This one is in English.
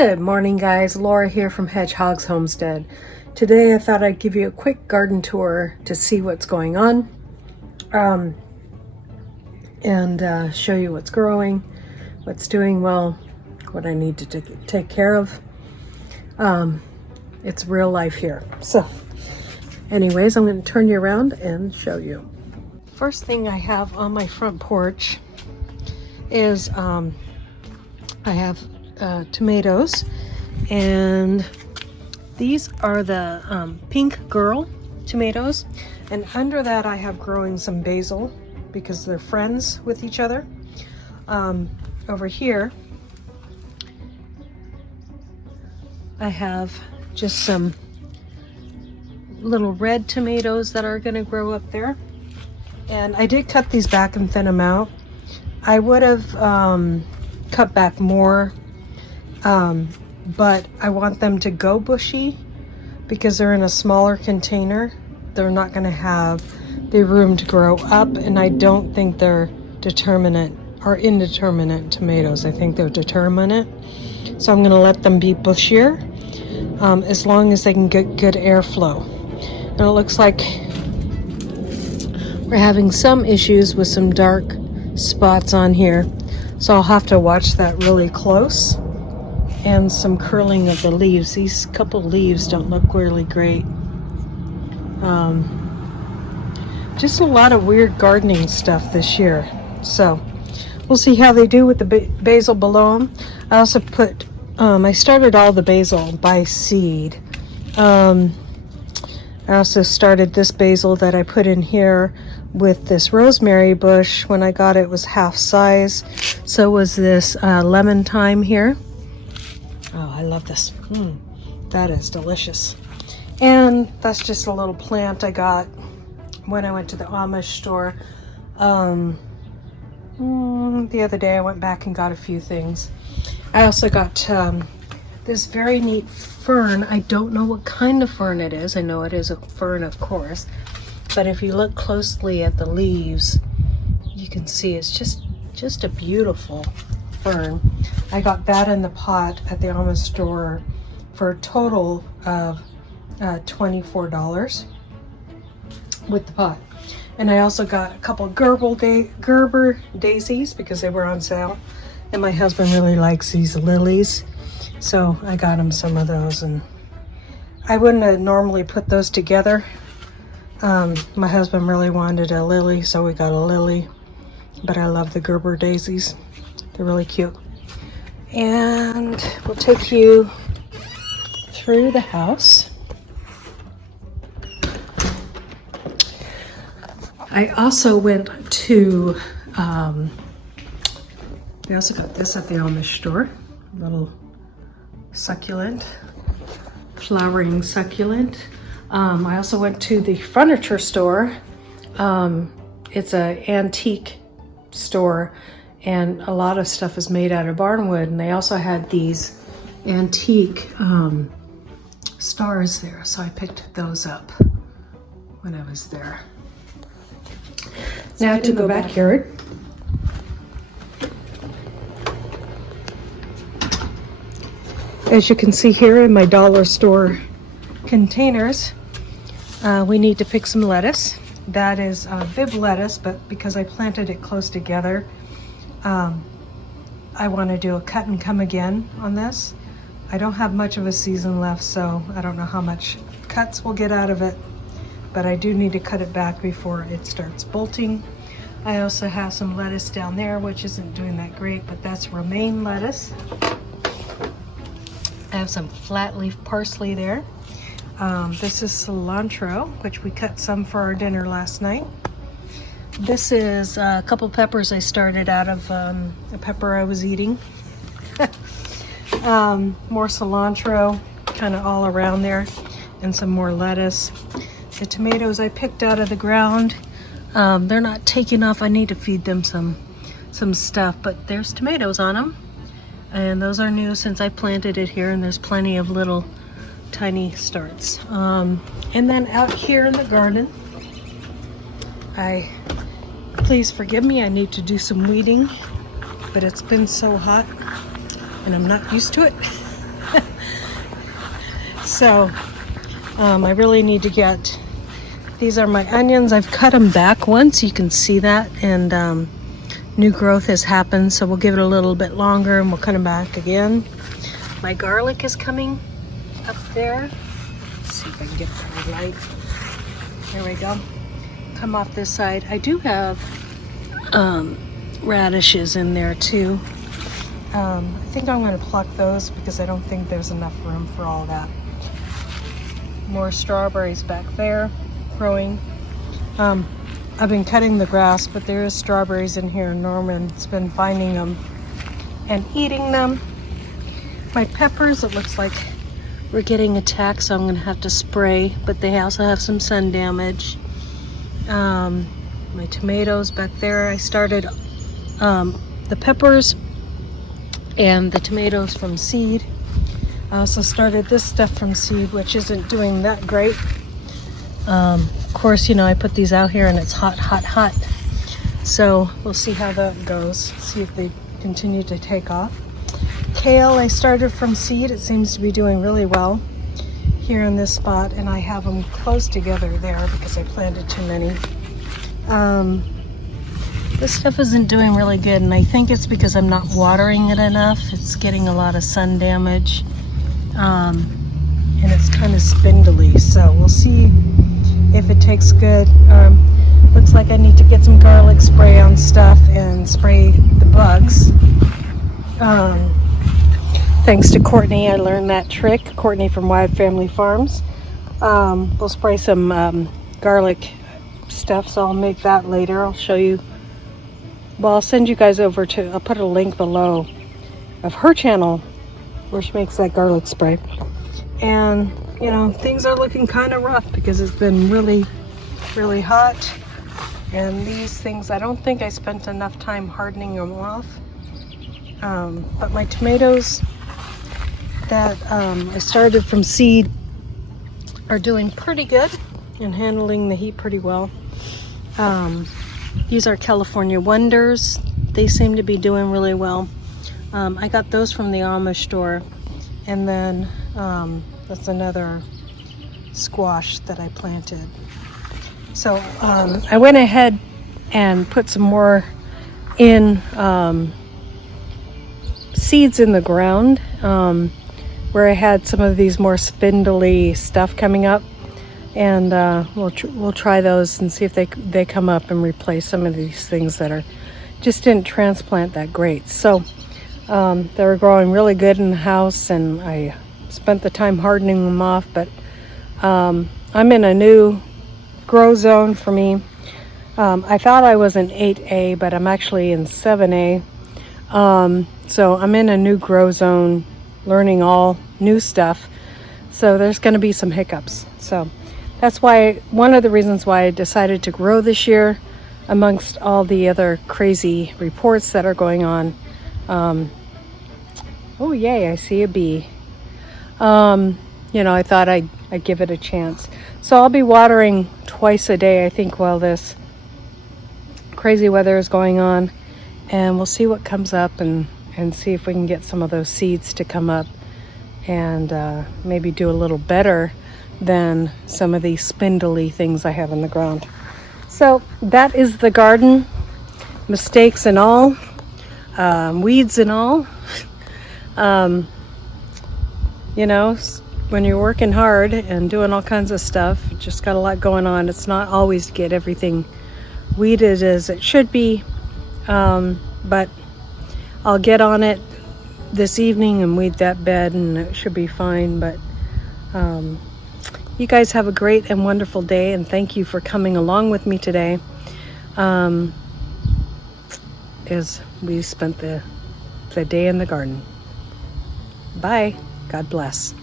Good morning, guys. Laura here from Hedgehog's Homestead. Today I thought I'd give you a quick garden tour to see what's going on and show you what's growing, what's doing well, what I need to take care of. It's real life here. So anyways, I'm going to turn you around and show you. First thing I have on my front porch is I have tomatoes, and these are the pink girl tomatoes, and under that I have growing some basil because they're friends with each other. Over here I have just some little red tomatoes that are going to grow up there, and I did cut these back and thin them out. I would have cut back more, but I want them to go bushy because they're in a smaller container. They're not going to have the room to grow up, and I don't think they're indeterminate tomatoes. I think they're determinate. So I'm going to let them be bushier as long as they can get good airflow. And it looks like we're having some issues with some dark spots on here, so I'll have to watch that really close. And some curling of the leaves. These couple leaves don't look really great. Just a lot of weird gardening stuff this year. So we'll see how they do with the basil below them. I also put, I started all the basil by seed. I also started this basil that I put in here with this rosemary bush. When I got it, it was half size. So was this lemon thyme here. Oh, I love this. That is delicious. And that's just a little plant I got when I went to the Amish store. The other day I went back and got a few things. I also got this very neat fern. I don't know what kind of fern it is. I know it is a fern, of course. But if you look closely at the leaves, you can see it's just a beautiful fern. I got that in the pot at the Amish store for a total of $24 with the pot. And I also got a couple of Gerber daisies because they were on sale, and my husband really likes these lilies, so I got him some of those. And I wouldn't have normally put those together. My husband really wanted a lily, so we got a lily, but I love the Gerber daisies. They're really cute. And we'll take you through the house. I also went to, we also got this at the Amish store, a little succulent, flowering succulent. I also went to the furniture store. It's an antique store, and a lot of stuff is made out of barnwood, and they also had these antique stars there, so I picked those up when I was there. Now to the backyard. As you can see here in my dollar store containers, we need to pick some lettuce. That is Viv lettuce, but because I planted it close together, I want to do a cut and come again on this. I don't have much of a season left, so I don't know how much cuts we'll get out of it, but I do need to cut it back before it starts bolting. I also have some lettuce down there, which isn't doing that great, but that's romaine lettuce. I have some flat leaf parsley there. This is cilantro, which we cut some for our dinner last night. This is a couple peppers I started out of a pepper I was eating. More cilantro kind of all around there, and some more lettuce. The tomatoes I picked out of the ground, they're not taking off. I need to feed them some stuff, but there's tomatoes on them, and those are new since I planted it here, and there's plenty of little tiny starts. And then out here in the garden, please forgive me, I need to do some weeding, but it's been so hot and I'm not used to it. So I really need to get, these are my onions. I've cut them back once, you can see that, and new growth has happened, so we'll give it a little bit longer and we'll cut them back again. My garlic is coming up there. Let's see if I can get the light. There we go. Come off this side. I do have radishes in there too. I think I'm going to pluck those because I don't think there's enough room for all that. More strawberries back there growing. I've been cutting the grass, but there is strawberries in here. Norman's been finding them and eating them. My peppers, it looks like we're getting attacked, so I'm going to have to spray, but they also have some sun damage. My tomatoes back there, I started the peppers and the tomatoes from seed. I also started this stuff from seed, which isn't doing that great. Of course, you know, I put these out here and it's hot, hot, hot. So we'll see how that goes. See if they continue to take off. Kale, I started from seed. It seems to be doing really well here in this spot, and I have them close together there because I planted too many. This stuff isn't doing really good, and I think it's because I'm not watering it enough. It's getting a lot of sun damage, and it's kind of spindly, so we'll see if it takes good. Looks like I need to get some garlic spray on stuff and spray the bugs. Thanks to Courtney, I learned that trick. Courtney from Wild Family Farms. We'll spray some garlic stuff, so I'll make that later. I'll show you. Well, I'll send you guys over to, I'll put a link below of her channel where she makes that garlic spray. And, you know, things are looking kind of rough because it's been really, really hot. And these things, I don't think I spent enough time hardening them off. But my tomatoes that I started from seed are doing pretty good and handling the heat pretty well. These are California Wonders. They seem to be doing really well. I got those from the Amish store. And then that's another squash that I planted. So I went ahead and put some more in seeds in the ground where I had some of these more spindly stuff coming up, and we'll try those and see if they come up and replace some of these things that are just didn't transplant that great. So they were growing really good in the house, and I spent the time hardening them off, but I'm in a new grow zone for me. I thought I was in 8A, but I'm actually in 7A. So I'm in a new grow zone, learning all new stuff. So there's going to be some hiccups. So that's why, one of the reasons why I decided to grow this year, amongst all the other crazy reports that are going on. Oh yay, I see a bee. You know, I thought I'd give it a chance. So I'll be watering twice a day, I think, while this crazy weather is going on. And we'll see what comes up and see if we can get some of those seeds to come up and maybe do a little better than some of these spindly things I have in the ground. So that is the garden, mistakes and all, weeds and all. You know, when you're working hard and doing all kinds of stuff, you just got a lot going on. It's not always to get everything weeded as it should be, but I'll get on it this evening and weed that bed, and it should be fine. But you guys have a great and wonderful day, and thank you for coming along with me today as we spent the day in the garden. Bye. God bless.